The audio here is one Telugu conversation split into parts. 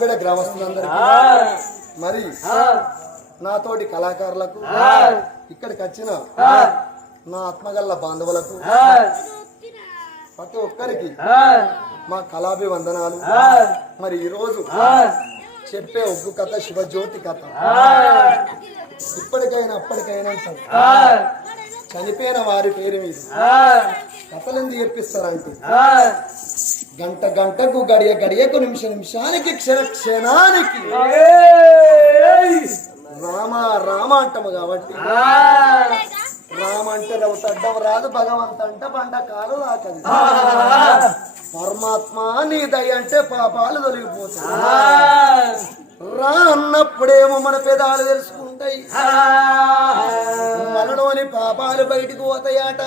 మర్చిపోయిన గ్రామస్తులందరికీ మరి నాతోటి కళాకారులకు ఇక్కడికి వచ్చిన నా ఆత్మగల్ల బాంధవులకు ప్రతి ఒక్కరికి మా కళాభివందనాలు. మరి ఈరోజు చెప్పే ఒగ్గు కథ శివజ్యోతి కథ. ఇప్పటికైనా అప్పటికైనా. చనిపోయిన వారి పేరు మీద కథలు ఎందుకు చెప్పిస్తారంటే గంట గంటకు గడియ గడియకు నిమిష నిమిషానికి క్షణ క్షణానికి. రామ రామ అంటాము కాబట్టి. రామ అంటే రవ్వు తడ్డం రాదు భగవంత అంటే పంట కాలు రాకది పరమాత్మ నీ దయ అంటే పాపాలు తొలగిపోతాయి. రా అన్నప్పుడేమో మన పెదాలు తెలుసుకుంటాయి. మనలోని పాపాలు బయటికి పోతాయట.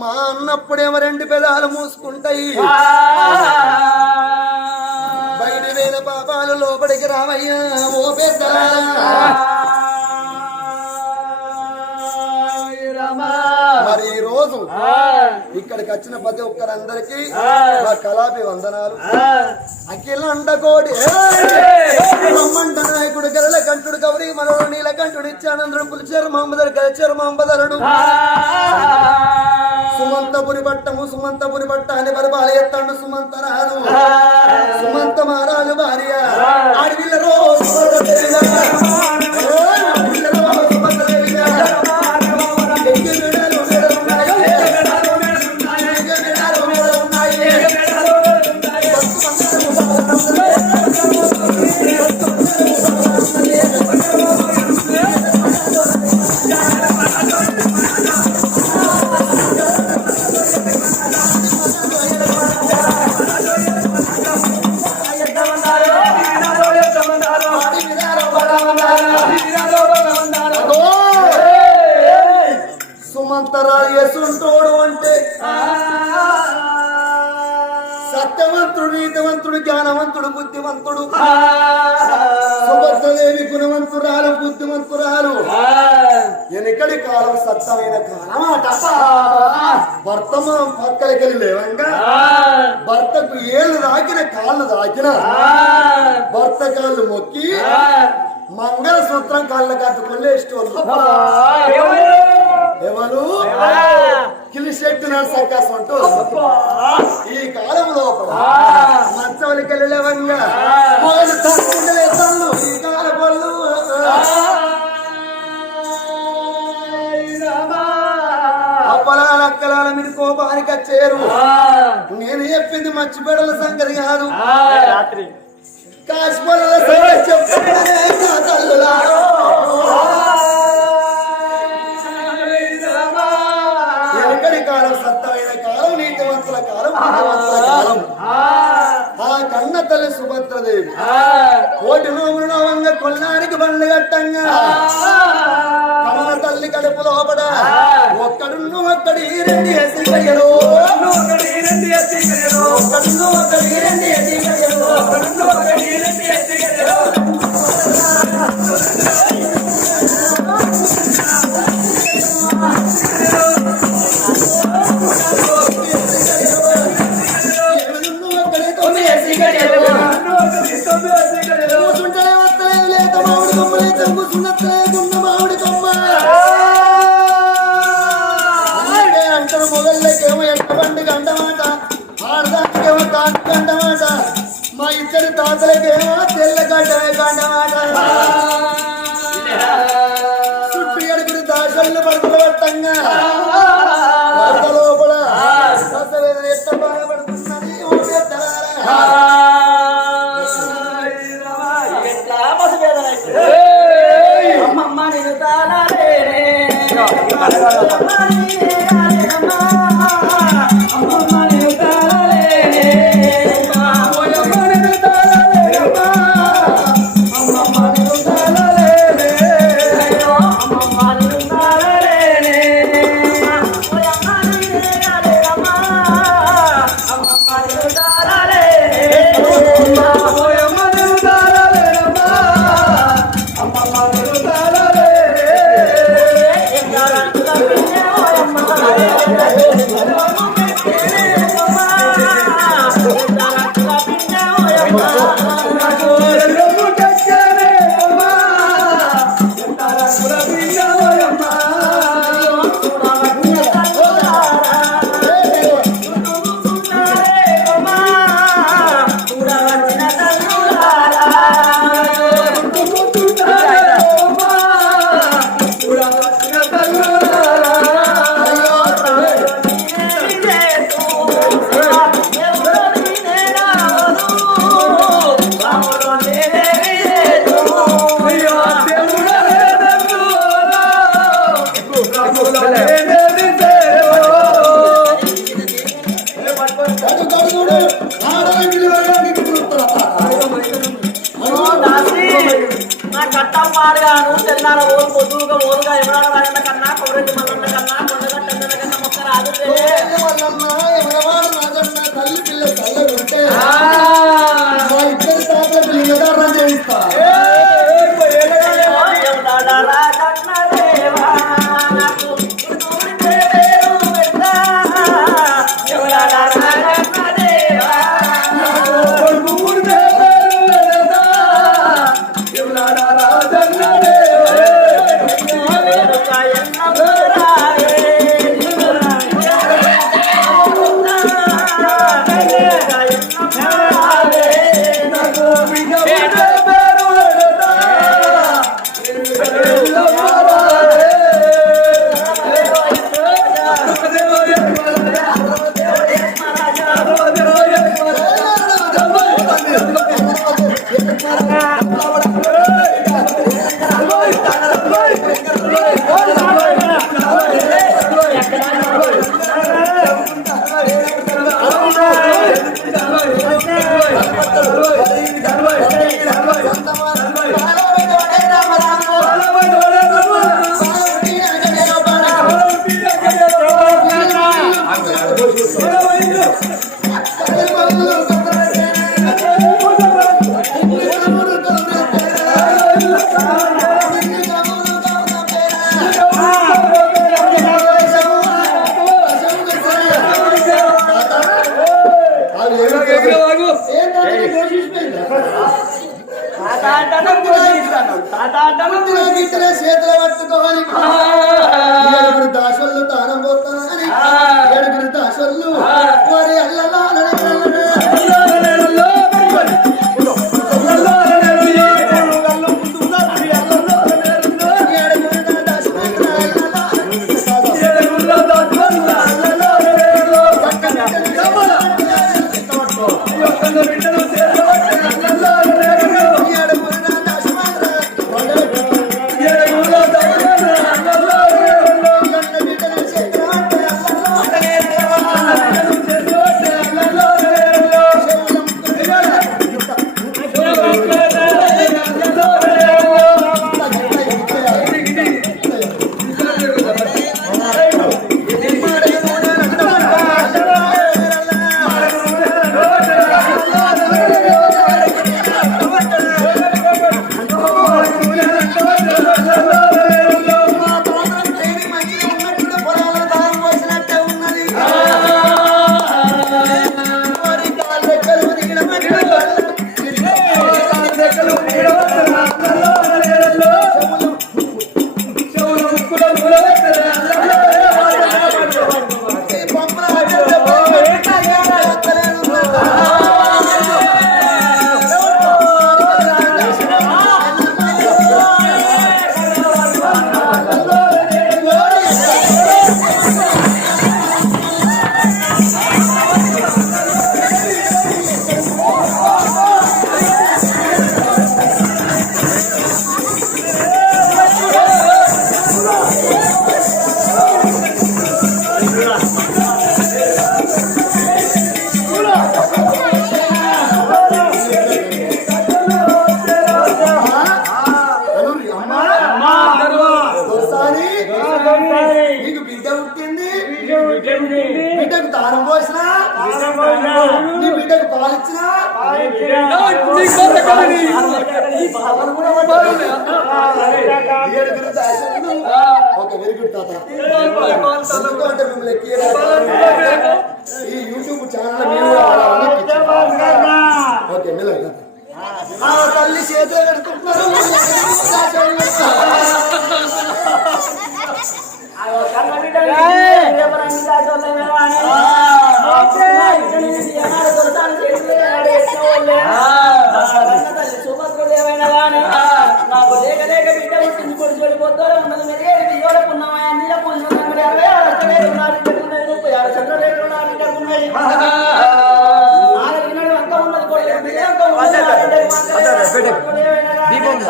మా అన్నప్పుడేమో రెండు పెదాలు మూసుకుంటాయి. బయట పాపాలు లోపలికి రావయ్యా ఓ పెద్ద మరి ఈ రోజు ఇక్కడికి వచ్చిన ప్రతి ఒక్కరందరికీ మా కళాభి వందనాలు అఖిల అండకోడి బ్రహ్మండ నాయకుడు గరల కంఠుడు గౌరీ మనలో నీల కంఠుడు ఇచ్చానందుడు పులిచేరు మహమ్మదరు గలచేరు మహమ్మదరుడు సుమంతపురి పట్టము సుమంతపురి పట్ట అని పరిపాల ఎత్తాడు సుమంత రాదు సుమంత మహారాజు భార్య. ఆడవిల్ల రోజు గుణవంతురాలు బుద్ధివంతురాలు వెనకడి కాలం సత్తమైన కాలమాట వర్తమానం పక్కలకెళ్ళి లేవంగా. భర్తకు ఏళ్ళు దాకిన కాళ్ళు దాకిన భర్త కాళ్ళు మొక్కి మంగళసూత్రం కాళ్ళ కట్టుకుని లేచేటోళ్ళు ఎవరు? కిలిశెట్టి నరసకాసం అంటూ. ఈ కాలం లోపల మంచవలికి వెళ్ళలేవంగా మొదలు తక్కువ ఈ కాల పళ్ళు అక్కలాల మీరు కోపానికి వచ్చేరు. నేను చెప్పింది సంగతి కాదు. రాత్రి. కాశీపల్ల సంగతి తల్లులారో. వెనకడి కాలం? సత్తమైన కాలం నీతివంతుల కాలం కాలం. ఆ. కన్న తల్లి సుభద్రదేవి. కోటి నోములు నోవంగా కొల్లానికి బండ్లు కట్టంగా. తల్లి కడుపు లోపడ ఒక్కడున్ను ఒక్కడి రెండు ఎసి కయ్యలు ఒక్కడున్ను ఒక్కడి రెండు ఎసి కయ్యలు ఏడున్ను పట్టం పాడుగాను తెల్లార ఓదు పొద్దుగా ఓదుగా ఎవరాల రాజన్న కన్నా కొమరెడ్డి మల్లన్న కన్నా కొండగట్టన్న కన్నా మొక్క రాదు తల్లి పిల్ల తల్లి ఉంటే.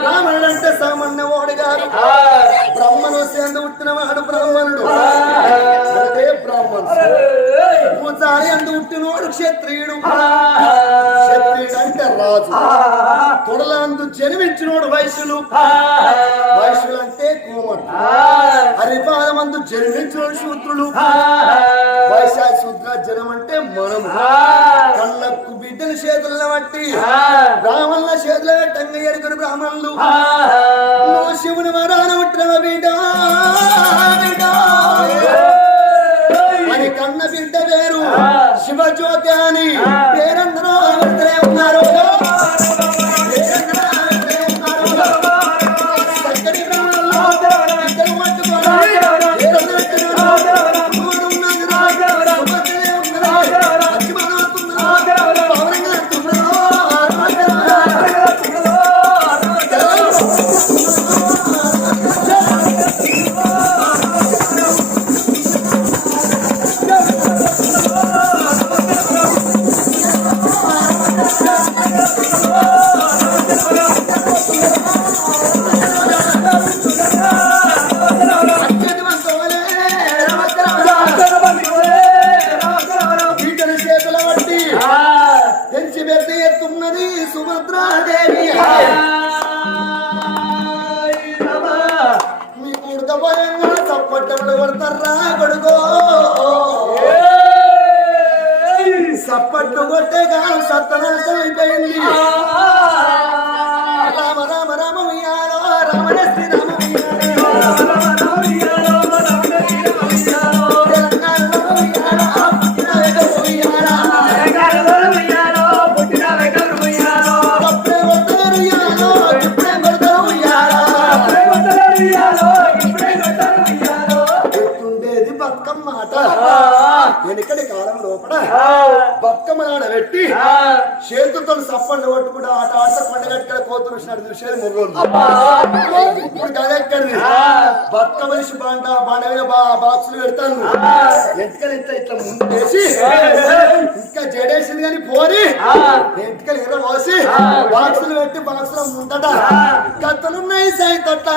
బ్రాహ్మణుడు అంటే సామాన్య ఓడి గారు బ్రహ్మను సేందు పుట్టిన వాడు బ్రాహ్మణుడు. అంటే బ్రాహ్మణుడు. పూజారి అందు పుట్టినోడు క్షత్రియుడు. క్షత్రియుడు అంటే రాజు. తొడలందు జన్మించినోడు వైశ్యులు. వైశ్యులు అంటే కోమడు హరిపాదమందు జన్మించినోడు శూద్రులు. వైశాఖ శూద్ర జనం అంటే మనము కళ్ళకు బిడ్డల చేతులను బట్టి బ్రాహ్మణుల చేతుల పెట్టంగా బ్రాహ్మణులు. శివుని వరాన పుట్టిన బిడ్డ? అని కన్న బిడ్డ పేరు శివజ్యోతి అని పేరందరూ ఉన్నారు. వెనుకటి కాలం లోపల బతుకమ్మ పెట్టి చేతులతో సప్పండి కొట్టుకుంటూ ఆట ఆట పండుగ కోతులు వచ్చినట్టు చూసేది మొగోళ్ళు. ఇప్పుడు గది ఎక్కడిది? బతుకమ్మ వేసి బాండ బాండ బాక్సులు పెడతాను. ఎంటికలు ఇట్లా ఇట్లా ముందు వేసి ఇంకా జడేసింది కానీ పోరి ఎంటికలు ఎర్ర పోసి బాక్సులు పెట్టి బాక్సులో ముందట కత్తులున్నాయి సైతట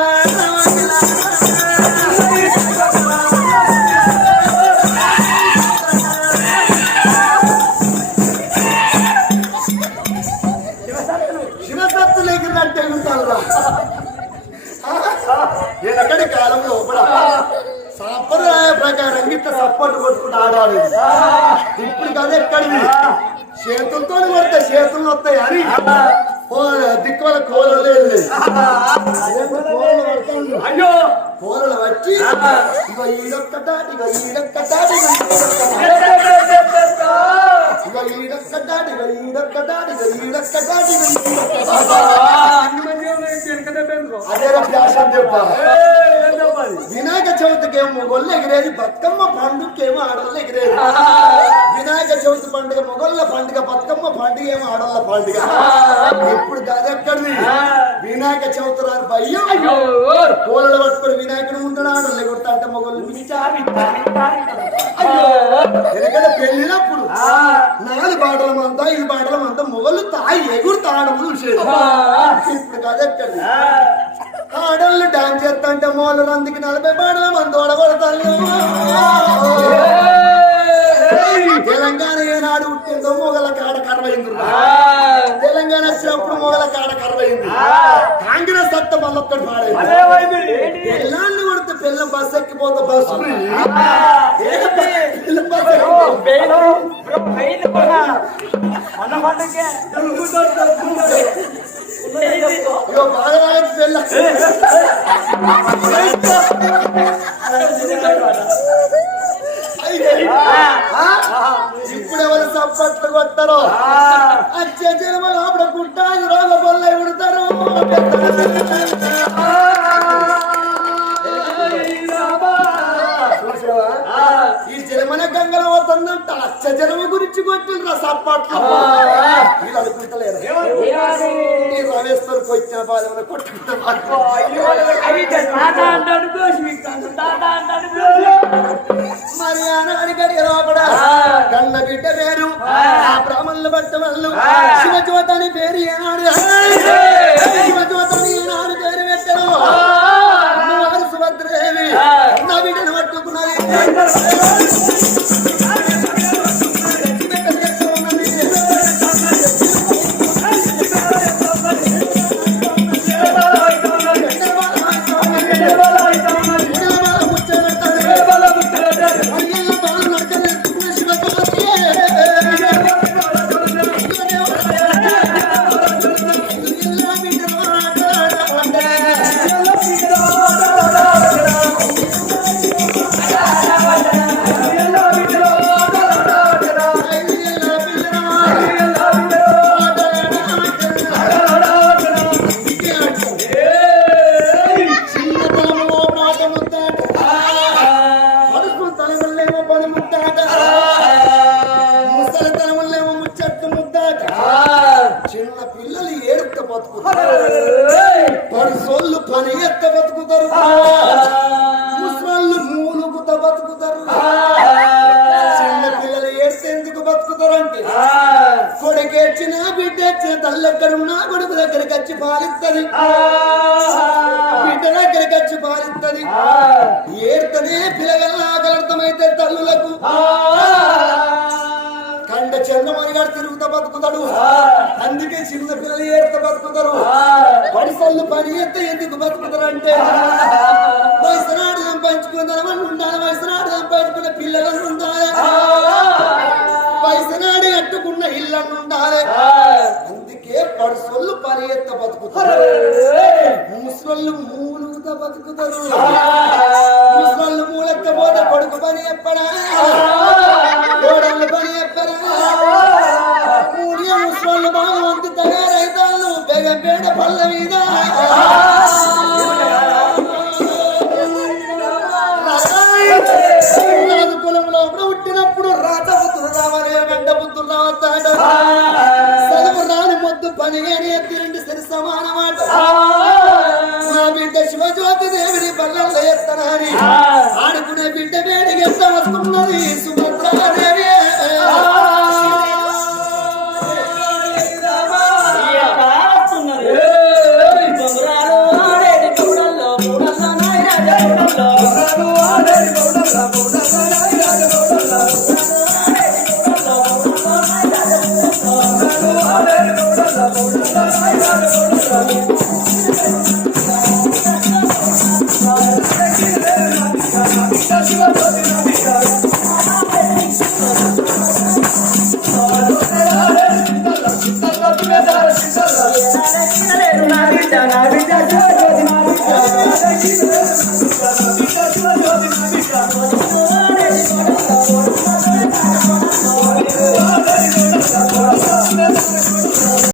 శివసత్తు ఏ, ఏం చెప్పాలి? వినాయక చవితికి ఏమో మొగోళ్ళు ఎగిరేది బతుకమ్మ పండుగకి ఏమో ఆడోళ్ళు ఎగిరేది వినాయక చవితి పండుగ మొగోళ్ళ పండుగ బతుకమ్మ పండుగ ఏమో ఆడోళ్ళ పండుగ ఇప్పుడు కాదు ఎక్కడిది? వినాయక చవితి రాని భయ్యం. అయ్యో, పూలలో పట్టుకొని వినాయకుడు ఉంటాడు ఆడోళ్ళు కొడతా అంటే మొగోళ్ళు ఎందుకంటే పెళ్ళినప్పుడు నాలుగు బాటల మంతా ఐదు బాటల మంతా మొగలు తాయి ఎగురు తాగడం చూసేది. ఇప్పుడు కాదు ఎక్కడిది? ఆడోళ్ళు డాన్స్ చేస్తుంటే మోళ్ళు రందికి నలభై బాటల మంది ఓడగొడతాను తెలంగాణ ఏనాడు పుట్టిందో మొగల కాడ కరవైంది. తెలంగాణ వచ్చినప్పుడు మొగల కాడ కరవైంది. కాంగ్రెస్ సత్త మళ్ళొక్కటి పాడైంది. ఏమైంది? పిల్లాన్ని కొడితే పిల్ల బస్ ఎక్కిపోతే బస్సు. పిల్ల ఇప్పుడు ఎవరు సప్పట్లు కొట్టారో అచ్చే జన్మ లోపల రోగ బొల్ల ఉడతారు ఈ జన్మన గంగల వస్తుందంట అచ్చ జన్మ గురించి కొట్టిండ్రా సప్పట్లు బాధ కొట్టుకుంటే బతుకుతారు. చిన్న పిల్లలు ఎందుకు బతుకుతారంటే కొడుకేర్చిన బిడ్డ ఇచ్చిన తల్లి ఎక్కడున్నా కొడుకు దగ్గరికి వచ్చి పాలిస్తుంది. బిడ్డ దగ్గరికి వచ్చి పాలిస్తుంది. ఏడుతనే పిల్లగల్లా ఆకలర్థమైతే తల్లులకు. కండ చంద్రమణి గారు తిరుగుతా బతుకుతాడు. అందుకే చిన్న పిల్లలు ఏడుత బతుకుతారు. పడిసళ్ళు పని ఎత్తే ఎందుకు బతుకుతారంటే వయసునాడు సంపాదించుకుందామని ఉండాలి వయసునాడు సంపాదించుకున్న పిల్లలను ఉండాలి వయసునాడు కట్టుకున్న ఇళ్ళను ఉండాలి అందుకే పడుసొల్లు పని ఎత్త బతుకుతారు ముసళ్ళు మూలుగుతా బతుకుతారు.